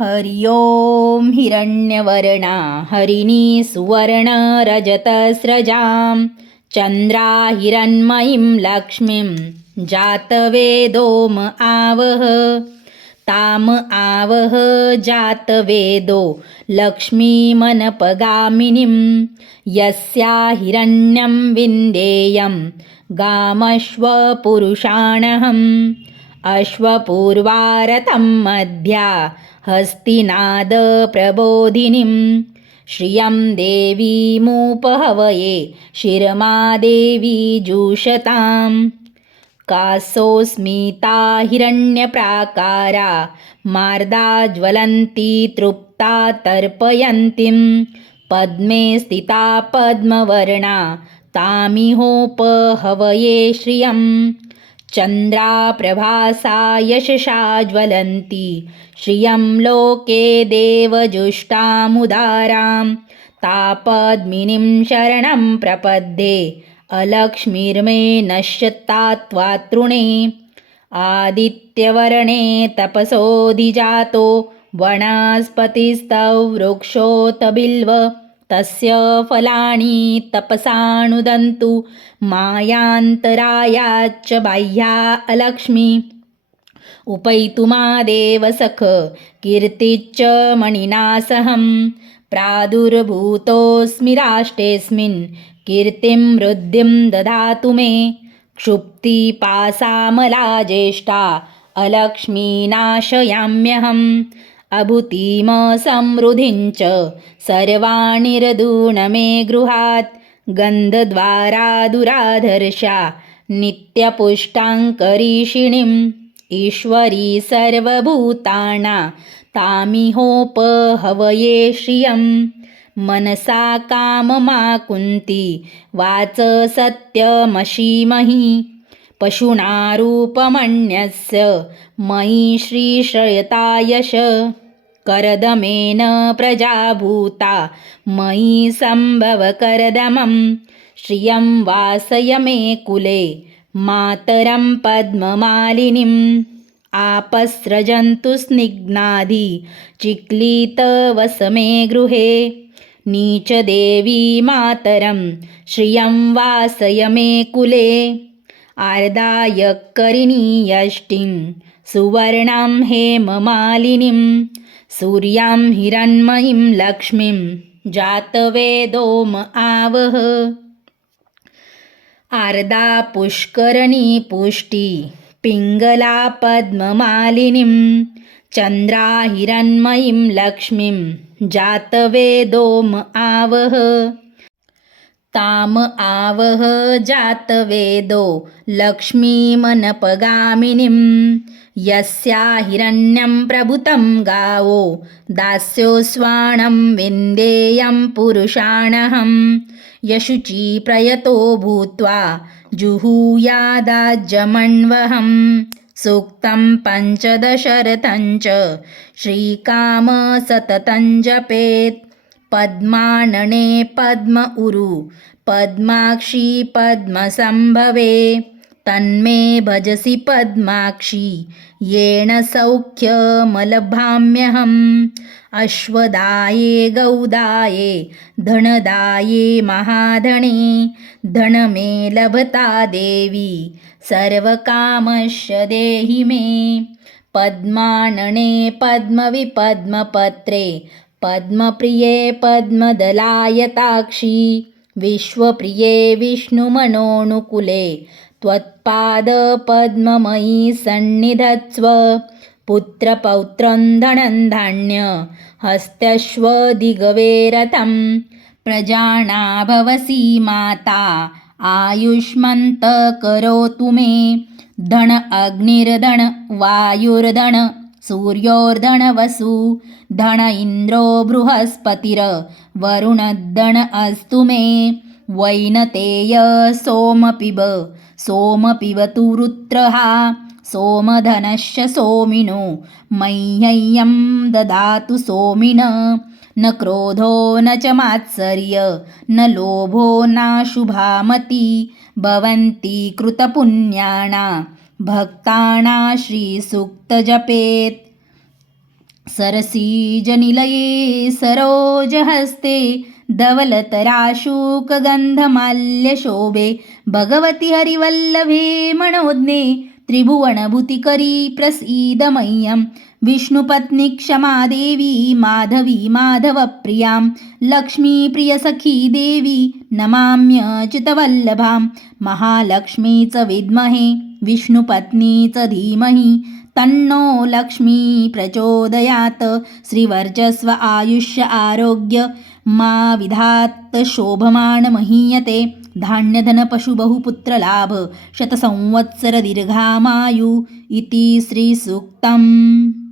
हरि ओं हिरण्यवर्णा हरिणी सुवर्णरजतस्रजां चन्द्रा हिरण्मयीं लक्ष्मीं जातवेदोम आवह ताम आवह जातवेदो लक्ष्मीमनपगामिनीं यस्या हिरण्यं विन्देयं गामश्वपुरुषाणहम् अश्वपूर्वारतं मध्या हस्तिनादप्रबोधिनीं श्रियं देवीमुपहवये शिरमादेवी जुषतां कासोऽस्मिता हिरण्यप्राकारा मार्दा ज्वलन्ती तृप्ता तर्पयन्तीं पद्मे स्थिता पद्मवर्णा तामिहोपहवये श्रियम् चन्द्राप्रभासा यशसा ज्वलन्ती श्रियं लोके देवजुष्टामुदारां तापद्मिनीं शरणं प्रपद्ये अलक्ष्मीर्मे नश्यता त्वातृणे आदित्यवर्णे तपसोऽधिजातो वनस्पतिस्तौ वृक्षोत बिल्व तस्य फलानि तपसानुदन्तु मायान्तरायाच्च बाह्या अलक्ष्मी उपैतुमादेव सख कीर्तिच्च मणिना सहं प्रादुर्भूतोऽस्मि राष्ट्रेऽस्मिन् कीर्तिं वृद्धिं ददातु मे क्षुप्तिपासामला ज्येष्ठा अलक्ष्मीनाशयाम्यहम् अभूतिमसमृद्धिं च सर्वाणिर्दून मे गृहात् गन्धद्वारा दुराधर्षा नित्यपुष्टाङ्करीषिणीम् ईश्वरी सर्वभूतानां तामिहोपहवये श्रियं मनसा काममाकुन्ती वाच सत्यमशीमहि पशुना रूपमन्यस्य मयि श्रीश्रयता यश करदमेन प्रजाभूता मयि सम्भव करदमं श्रियं वासय मे कुले मातरं पद्ममालिनीम् आपस्रजन्तु स्निग्धाधि चिक्लितवस मे गृहे नीचदेवी मातरं श्रियं वासय मे कुले आर्दायकरिणी यष्टिं सुवर्णां हेममालिनीं सूर्यां हिरण्मयीं लक्ष्मीं जातवेदोम आवह आर्दा पुष्करणी पुष्टि पिङ्गला पद्ममालिनीं चन्द्रा हिरण्मयीं लक्ष्मीं जातवेदोम आवह ताम आवह जातवेदो लक्ष्मीमनपगामिनीं यस्या हिरण्यं प्रभुतं गावो दास्योस्वाणं विन्देयं पुरुषाणहम् यशुची प्रयतो भूत्वा जुहूयादाज्यमन्वहं सूक्तं पञ्चदशरथं च श्रीकामसततं जपेत् पद्मानने पद्म उरु पद्माक्षी पद्मसंभवे तन्मे भजसि पद्माक्षी येन सौख्यमलभाम्यहम् अश्वदाये गौदाये धनदाये महाधने धनमे लभता देवी सर्वकामस्य देहि मे पद्मानने पद्मविपद्मपत्रे पद्मप्रिये पद्मदलायताक्षी विश्वप्रिये विष्णुमनोनुकुले त्वत्पादपद्ममयी सन्निधत्स्व पुत्रपौत्रं धनं धान्य हस्त्यश्वदिगवे रथं प्रजाना भवसि माता आयुष्मन्त करोतु मे धन अग्निर्धन वायुर्धन सूर्योर्धनवसु धन इन्द्रो बृहस्पतिर्वरुणद्धन अस्तु मे वैनतेय सोमपिबतु रुद्रः सोमधनश्च सोमिनो मह्यं ददातु सोमिन न क्रोधो न च मात्सर्य न लोभो नाशुभामती भवन्ति कृतपुण्यानां भक्तानां श्रीसूक्तजपेत् सरसीजनिलये सरोजहस्ते धवलतराशूकगन्धमाल्यशोभे भगवति हरिवल्लभे मनोज्ञे त्रिभुवनभूतिकरी प्रसीद मह्यं विष्णुपत्नी क्षमा देवी माधवी माधवप्रियां लक्ष्मीप्रियसखी देवी नमाम्यच्युतवल्लभां महालक्ष्मी च विद्महे विष्णुपत्नी च धीमहि तन्नो लक्ष्मी प्रचोदयात् श्रीवर्चस्व आयुष्य आरोग्य मा विधात् शोभमान महीयते धान्यधन पशुबहुपुत्रलाभ शतसंवत्सर दीर्घामायु इति श्रीसूक्तम्।